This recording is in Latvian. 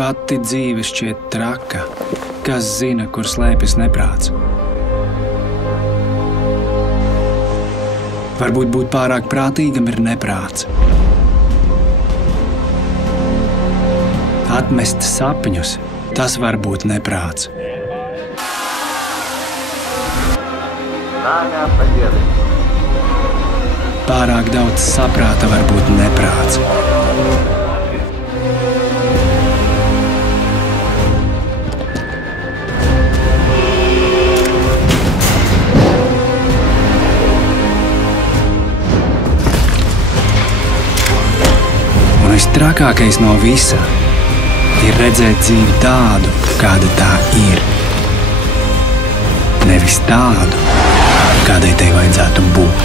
pati dzīve šķiet traka, kas zina, kur slēpjas neprāts. Varbūt būt pārāk prātīgam ir neprāts. Atmest sapņus, tas var būt neprāts. Pārāk daudz saprāta var būt neprāts. Un vistrakākais no visa ir redzēt dzīvi tādu, kāda tā ir. Nevis tādu, kādai tai vajadzētu būt.